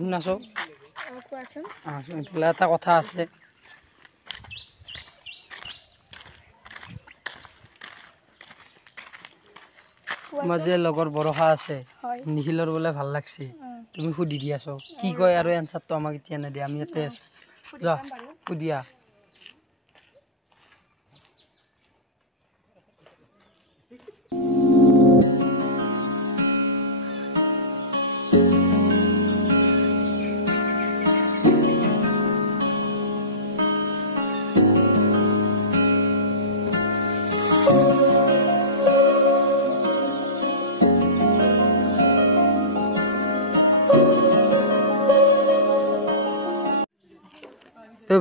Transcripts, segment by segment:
শুনাছো কোৱাচোন এইফালে এটা কথা আছে তোমাৰ যে লগৰ বৰষা আছে নিখিলৰ বোলে ভাল লাগছে তুমি সুধি দিয়াছো কি কয় আৰু এনসারটো আমাক এতিয়া নেদিয়া আমি ইয়াতে আছো যা সুধিয়া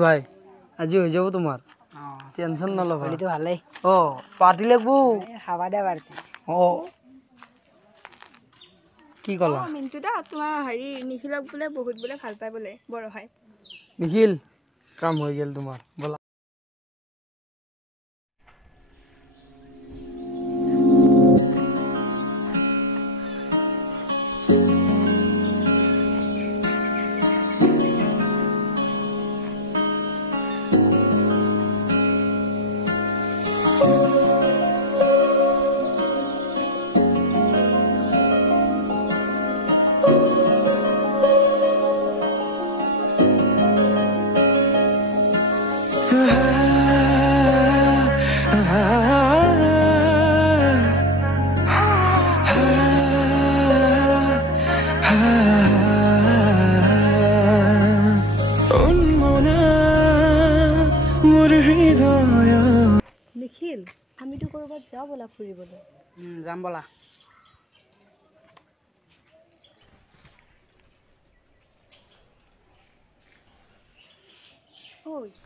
ভাই আজি হৈ যাব তোমাৰ টেনশন নলবা হলিটো ভালেই পাৰ্টি লাগবো খাওয়া দে পাৰ্টি কি কলা মিন্টু দা তোমাৰ হেৰি নিখিলক বোলে বহুত বোলে ভাল পায় বোলে বৰহাই নিখিল কাম হৈ গেল তোমাৰ বলা নিখিল আমিতো কৰবাত যাওঁ বলা ফুৰিবলৈ যাম বলা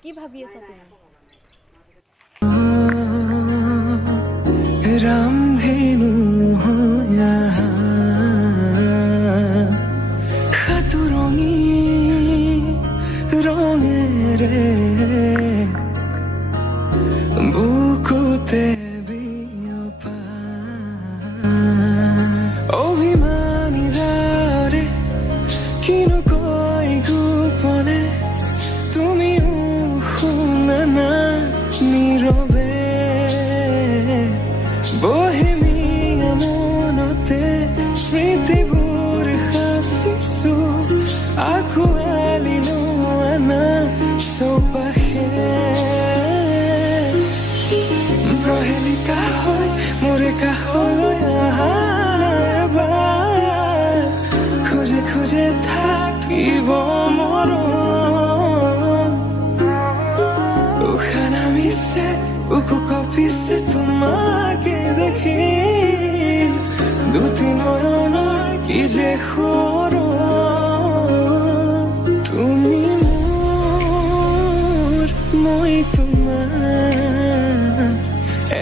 কি ভাবি আছা তুমি रामधेनु हो यहाँ खतुरंगी रंगेरे बुकुते बियोपा अभिमानी दारे किनु कोई गुपने तुमी उखुना नीरवे बोहेमिया मोनते स्मृतिबोर हासिसु आकु आलिलो आना सोपाखे प्रहेलिका होय मोरे काहলৈ आहाना एबार खोजे खोजे থাকিব মৰম উশাহ নামিছে উকু কপিছে তোমাকে দেখি দুটি নয়নৰ কি যে তুমি মোৰ মই তোমাৰ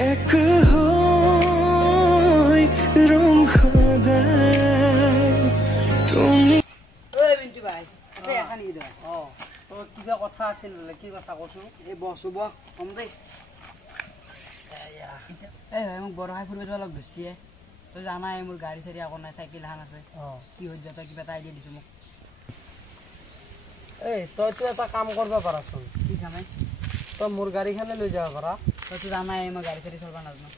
এক হৈ ৰং সদায় তুমি মিন্টু ভাই এখন ঈদ কিবা কথা আছিল বোলে কি কথা কৈছো এই বসু বস কম দেই মোক বৰহাই ফুৰিব যাব লগ ধৰিছে তই জানাই মোৰ গাড়ী চাড়ী আকৌ নাই চাইকেল এখন আছে কি হৈ যায় তই কিবা এটা আইডিয়া দিছো মোক তইতো এটা কাম কৰিব পাৰাচোন কি কামে তই মোৰ গাড়ীখনে লৈ যাব পাৰা তইতো জানাই মই গাড়ী চাড়ী চলাব নাজানো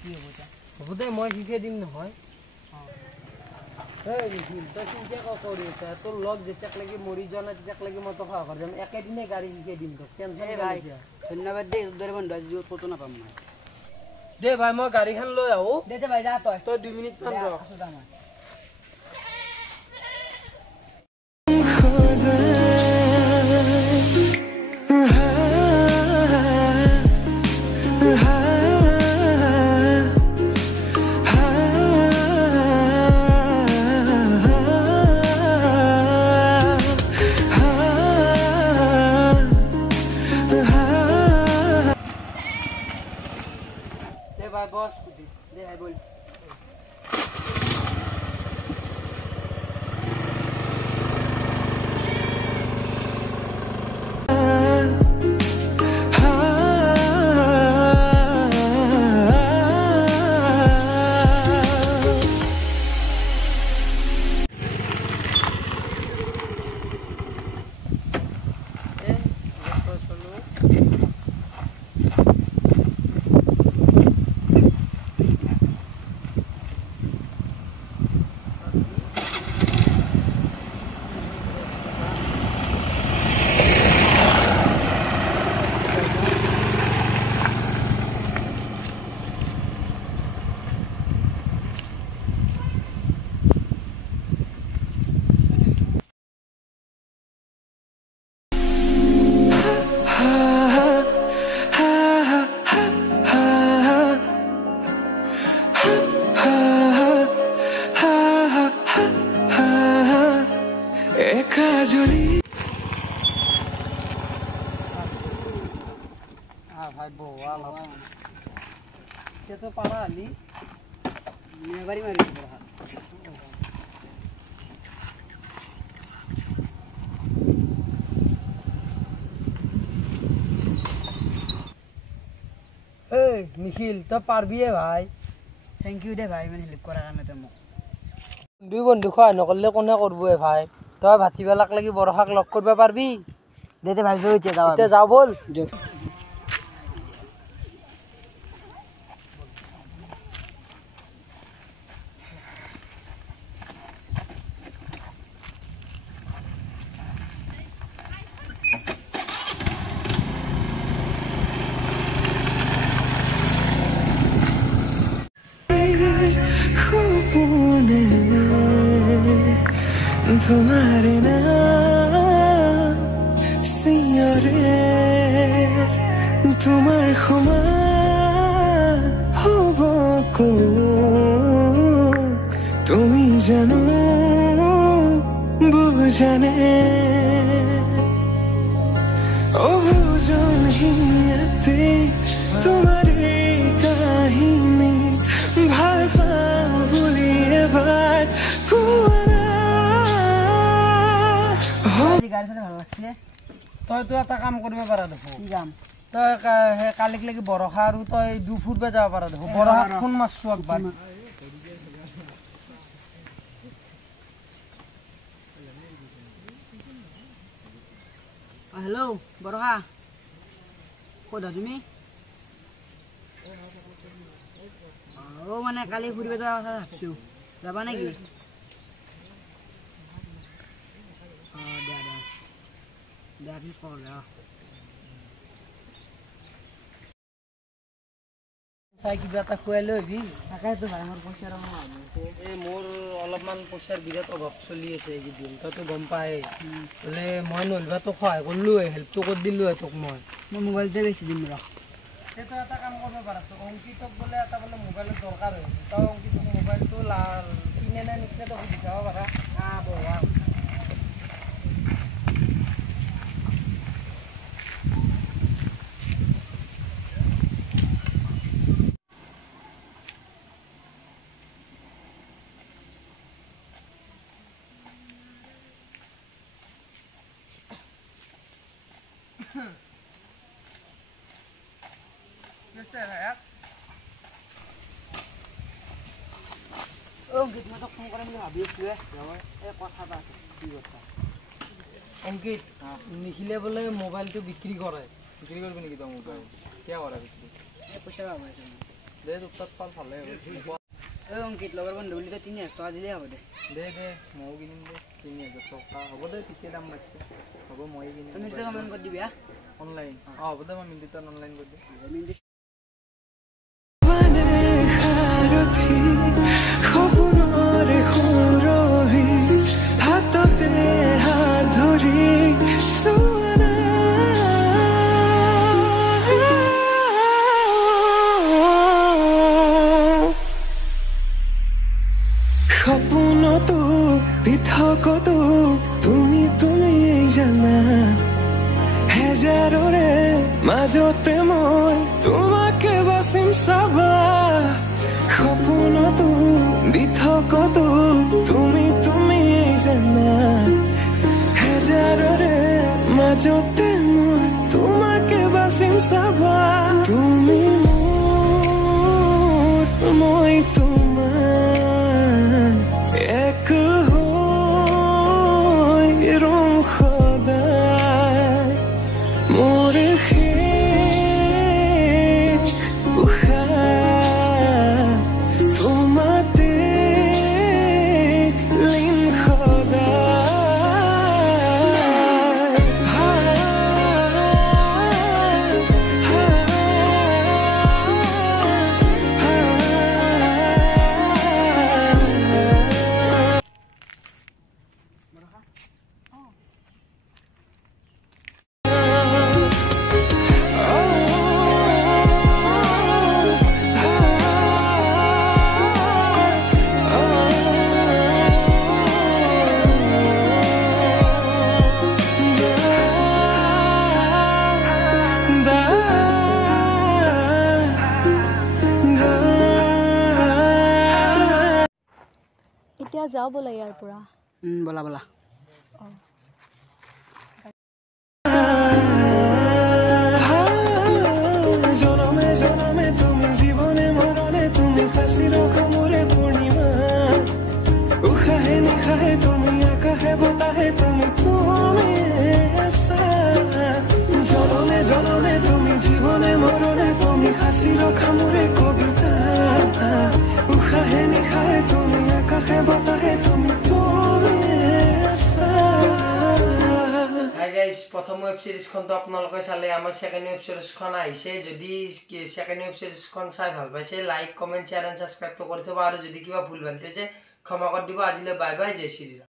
কি হ'ব এতিয়া হ'ব দে মই শিকাই দিম নহয় নিখিল তই চিন্তা কৰি আছা তোৰ লগ যেতিয়াক লাগি মৰি যোৱা নাই তেতিয়াক লাগি মই তোক সহায় কৰি যাম একেদিনে গাড়ী শিকাই দিম তোক টেনশ্যন ধন্যবাদ দেই দৰে বন্ধু আজি ক'তো নাপাম মই দে ভাই মই গাড়ীখন লৈ আহো দে ভাই যা তই 2 মিনিট মান ৰখ বস দে ভাই বল নিখিল তই পাৰবিয়ে ভাই থেংক ইউ দে ভাই ইমান হেল্প কৰাৰ কাৰণে তই মোক দুই বন্ধু সহায় নকৰিলে কোনে কৰবয়ে ভাই তই ভাতিবেলাক লাগি বৰষাক লগ কৰিব পাৰবি দে ভাবিছোঁ এতিয়া যাওঁ এতিয়া যাওঁ বল খুবনে তোমারে নাম সিয়রে তোমার সমান হব তুমি জানো বুজানে অবুজন হিয়াতে তোমার কাহিনী ভাল পাওঁ বুলি এবাৰ কোৱা না আজি গাড়ী চলাই ভাল লাগছে তইতো এটা কাম কৰিব পাৰা দেখো কি কাম তই সেই কালিক লাগি বৰষা আৰু তই দু ফুৰবা যাব পাৰা দেখো বৰষাক ফোন মাৰছো একবাৰ হেল্ল' বৰষা ক'ত তুমি মানে কালি ফুৰিব যোৱাৰ কথা ভাবিছোঁ যাবা নেকি দিয়া ঠিক কওঁ চাই কিবা এটা খুৱাই লৈ আহিবি তাকেতো ভাই মোৰ পইচাৰ এই মোৰ অলপমান পইচাৰ বিৰাট অভাৱ চলি আছে এইকেইদিন তইতো গম পায় বোলে মই নলবা তোক সহায় কৰিলো হেল্পটো কৰি দিলো তোক মই মোবাইলতে বেছি দিম ৰ তই এটা কাম কৰিব পাৰছ অংকিতক বোলে এটা বোলে মোবাইলৰ দৰকাৰ হৈছে তই অংকিতক মোবাইলটো কিনে নাই নিচিনা তই সুধি যাব পাৰা বহা অংকিত মই তোক ফোন কৰিম বুলি ভাবি আছোঁ এই কথা এটা আছে কি কথা অংকিত নিখিলে বোলে মোবাইলটো বিক্ৰী কৰে বিক্ৰী কৰিবি নেকি তই মোবাইল কিয় কৰা বিক্ৰী এই পইচা পাব আছে দে তোৰ তাত পাল ভালে এই অংকিত লগৰ বন্ধু বুলি তই ৩,০০০ টকা দিলেই হ'ব দে ময়ো কিনিম দে ৩,০০০ টকা হ'ব দে ঠিকে দাম লাগছে হ'ব ময়ে কিনিম তুমি তো কমেণ্ট কৰি দিবি অনলাইন হ'ব দে মই মিনিটত অনলাইন কৰি দিম সপোনৰে সুৰভি হাততে হাত ধৰি চোৱা না সপোনতো পৃথকতো তুমি জানা হেজাৰৰে মাজতে মই তোমাকে বাচিম চাবা সপোনতো বিথকতো তুমি জানা হেজাৰৰে মাজতে মই তোমাকে বাচিম চাবা তুমি মোৰ মই তোমাৰ এক হৈ ৰম সদায় মোৰ শেষ উশাহ তোমাতে লীন সদায় এতিয়া যাওঁ ব'লা ইয়াৰ পৰা ব'লা ব'লা জনমে জনমে তুমি ৰখা মোৰে কবিতা উশাহে নিশাহে তুমি আকাশে বতাহে তুমি হাই গাইজ প্ৰথম ৱেব ছিৰিজখনটো আপোনালোকে চালে আমাৰ ছেকেণ্ড ৱেব ছিৰিজখন আহিছে যদি ছেকেণ্ড ৱেব ছিৰিজখন চাই ভাল পাইছে লাইক কমেণ্ট শ্বেয়াৰ এণ্ড ছাবস্ক্ৰাইবটো কৰি থ'ব আৰু যদি কিবা ভুল ভ্ৰান্তি হৈছে ক্ষমা কৰি দিব আজিলৈ বাই বাই জয় শ্ৰীৰাম